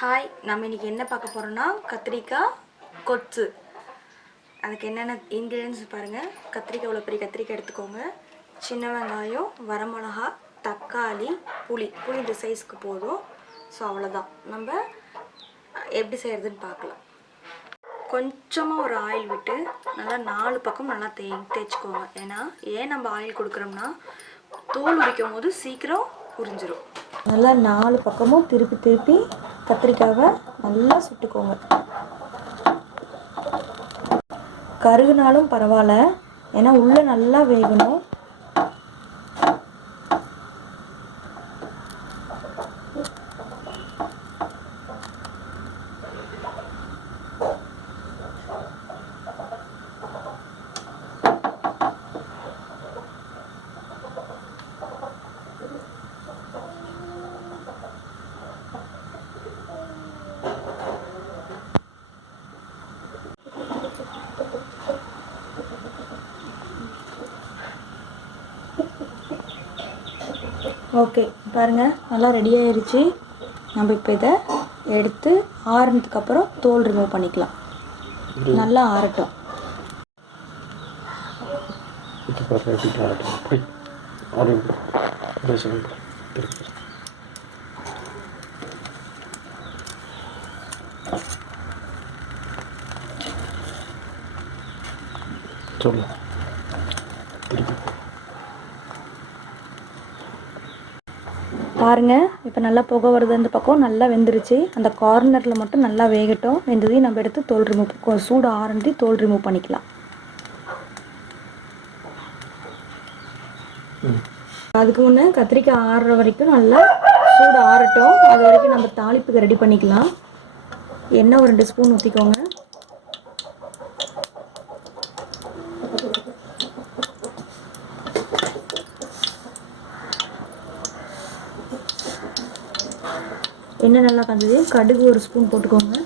Hi நம்ம இன்றைக்கி என்ன பார்க்க போகிறோன்னா கத்திரிக்காய் கொத்து. அதுக்கு என்னென்ன இன்க்ரீடியன்ஸ் பாருங்கள் கத்திரிக்காய் இவ்வளோ பெரிய கத்திரிக்காய் எடுத்துக்கோங்க. சின்ன வெங்காயம் வரமிளகா தக்காளி புளி. புளி இந்த சைஸ்க்கு போதும். ஸோ அவ்வளோதான் நம்ம எப்படி செய்கிறதுன்னு பார்க்கலாம். கொஞ்சமாக ஒரு ஆயில் விட்டு நல்லா நாலு பக்கம் நல்லா தே தேய்ச்சிக்கோங்க. ஏன்னா ஏன் நம்ம ஆயில் கொடுக்குறோம்னா தோல் உரிக்கும் போது சீக்கிரம் உறிஞ்சிரும். நல்லா நாலு பக்கமும் திருப்பி திருப்பி கத்திரிக்காவை நல்லா சுட்டுக்கோங்க. கருகுனாலும் பரவாயில்ல. ஏன்னா உள்ளே நல்லா வேகணும். ஓகே பாருங்கள் நல்லா ரெடி ஆயிருச்சு. நம்ம இப்போ இதை எடுத்து ஆறுனதுக்கு அப்புறம் தோல் ரிமூவ் பண்ணிக்கலாம். நல்லா ஆறட்டும். itu பாருங்கள் இப்போ நல்லா புகை வருது அந்த பக்கம் நல்லா வெந்துருச்சு. அந்த கார்னரில் மட்டும் நல்லா வேகட்டும். வெந்ததையும் நம்ம எடுத்து தோல் ரிமூவ் சூடு ஆரண்டி தோல் ரிமூவ் பண்ணிக்கலாம். அதுக்கு முன்னே கத்திரிக்காய் ஆறுற வரைக்கும் நல்லா சூடு ஆறட்டும். அது வரைக்கும் நம்ம தாளிப்புக்கு ரெடி பண்ணிக்கலாம். எண்ணெய் ஒரு ரெண்டு ஸ்பூன் ஊற்றிக்கோங்க எண்ணெய் நல்லா கந்தது கடுகு ஒரு ஸ்பூன் போட்டுக்கோங்க.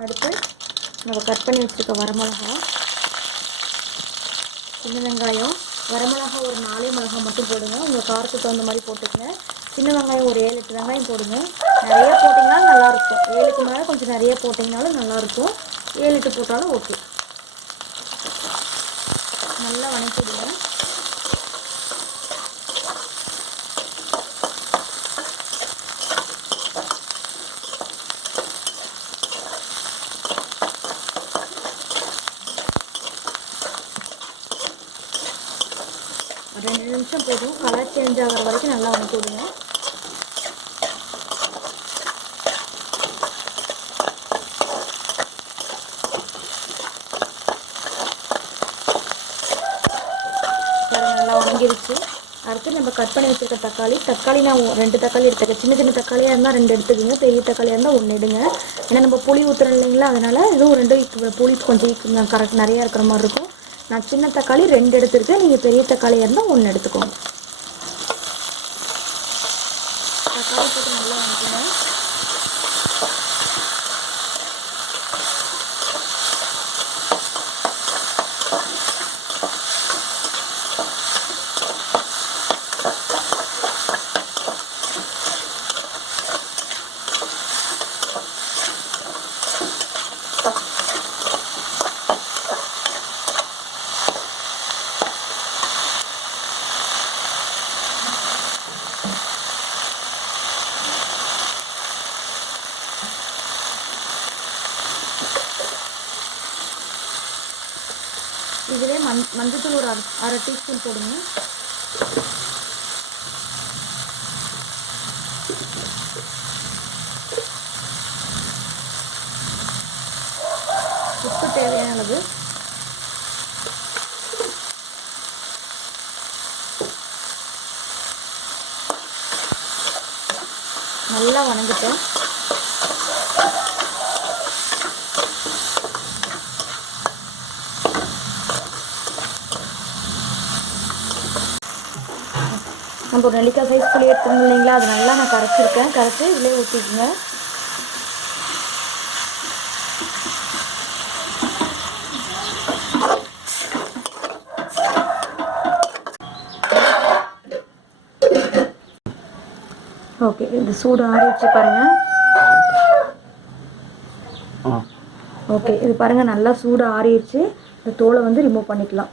அடுத்து நம்ம கட் பண்ணி வச்சுருக்க வரமிளகா சின்ன வெங்காயம் வரமிளகா ஒரு நாலே மிளகா மட்டும் போடுங்க. உங்கள் காரத்துக்கு தகுந்த மாதிரி போட்டுக்கங்க. சின்ன வெங்காயம் ஒரு ஏழு எட்டு வெங்காயம் போடுங்க. நிறையா போட்டிங்கன்னா நல்லாயிருக்கும். ஏழுக்கு மேலே கொஞ்சம் நிறைய போட்டிங்கனாலும் நல்லாயிருக்கும். ஏழு எட்டு போட்டாலும் ஓகே நல்லா வணக்கிடுங்க. ரெண்டு நிமிஷம் போதும் கலர் சேஞ்ச் ஆகிற வரைக்கும் நல்லா வணக்கி விடுங்க. நல்லா வணங்கிருச்சு அடுத்து நம்ம கட் பண்ணி வச்சுருக்க தக்காளி. தக்காளி நான் ரெண்டு தக்காளி எடுத்துக்கேன் சின்ன சின்ன தக்காளியாக இருந்தால் ரெண்டு எடுத்துக்கோங்க. பெரிய தக்காளியாக இருந்தால் ஒன்று எடுங்க. ஏன்னா நம்ம புளி ஊற்றுறோம் இல்லைங்களா? அதனால் இதுவும் ரெண்டு புளி கொஞ்சம் கரெக்ட் நிறையா இருக்கிற மாதிரி இருக்கும். நான் சின்ன தக்காளி ரெண்டு எடுத்திருக்கேன். நீங்கள் பெரிய தக்காளியாக இருந்தால் ஒன்று எடுத்துக்கோங்க. தக்காளி போட்டு நல்லா வணக்குங்க இதுவே மண் மஞ்சத்தூள் ஒரு அரை அரை டீஸ்பூன் போடுங்க. உப்பு தேவையான அளவு. நல்லா வணங்கிட்டேன் நம்ம ஒரு நெல்லிக்காய் சைஸ் புளி எடுத்துருந்தோம் இல்லைங்களா? அது நல்லா நான் கரைச்சிருக்கேன். கரைச்சி இதிலே ஊற்றிக்குங்க ஓகே இது சூடு ஆறிடுச்சு பாருங்கள் ஓகே இது பாருங்கள் நல்லா சூடு ஆறிடுச்சு. இந்த தோலை வந்து ரிமூவ் பண்ணிக்கலாம்.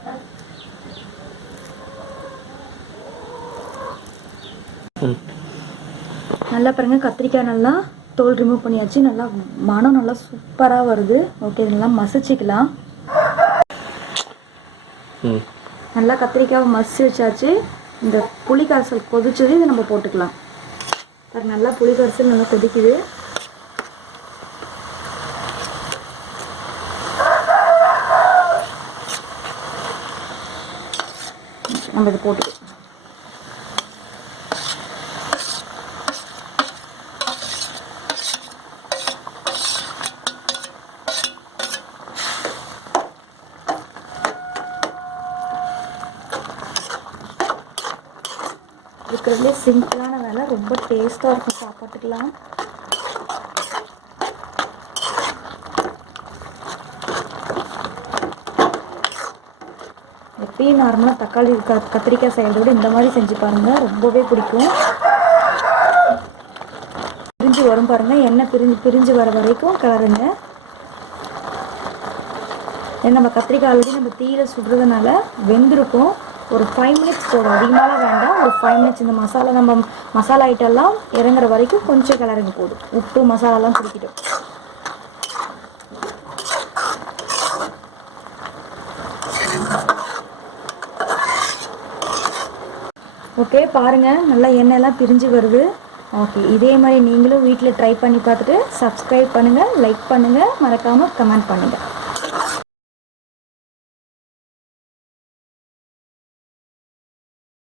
நல்லா பாருங்க கத்திரிக்காய் நல்லா தோல் ரிமூவ் பண்ணியாச்சு. நல்லா மனம் நல்லா சூப்பராக வருது. ஓகே இது நல்லா மசிச்சுக்கலாம். நல்லா கத்திரிக்காவை மசிச்சு வச்சாச்சு. இந்த புளி கரைசல் கொதிச்சது இதை நம்ம போட்டுக்கலாம். பாருங்க நல்லா புளி கரைசல் நல்லா கொதிக்குது. நம்ம இது போட்டு இருக்கிறதுலே சிம்பிளான வேலை. ரொம்ப டேஸ்ட்டாக இருக்கும் சாப்பாட்டுக்கெலாம் எப்பயும் நார்மலாக தக்காளி க கத்திரிக்காய் செய்கிறத விட இந்த மாதிரி செஞ்சு பாருங்கள் ரொம்பவே பிடிக்கும். பிரிஞ்சு வரும் பாருங்கள் எண்ணெய் பிரிஞ்சு பிரிஞ்சு வர வரைக்கும் கிளறுங்க ஏன்னா நம்ம கத்திரிக்காய் ஆல்ரெடி நம்ம தீயில சுடுறதுனால வெந்திருக்கும். ஒரு ஃபைவ் மினிட்ஸ் போதும். அதிகமாகலாம் வேண்டாம். ஒரு ஃபைவ் மினிட்ஸ் இந்த மசாலா நம்ம மசாலா ஐட்டம்லாம் இறங்குற வரைக்கும் கொஞ்சம் கிளறுங்க போதும். உப்பு மசாலாலாம் பிடிக்கிட்டோம் ஓகே பாருங்கள் நல்லா எண்ணெய்லாம் பிரிஞ்சு வருது. ஓகே இதே மாதிரி நீங்களும் வீட்டில் ட்ரை பண்ணி பார்த்துட்டு சப்ஸ்கிரைப் பண்ணுங்கள் லைக் பண்ணுங்கள் மறக்காமல் கமெண்ட் பண்ணுங்கள்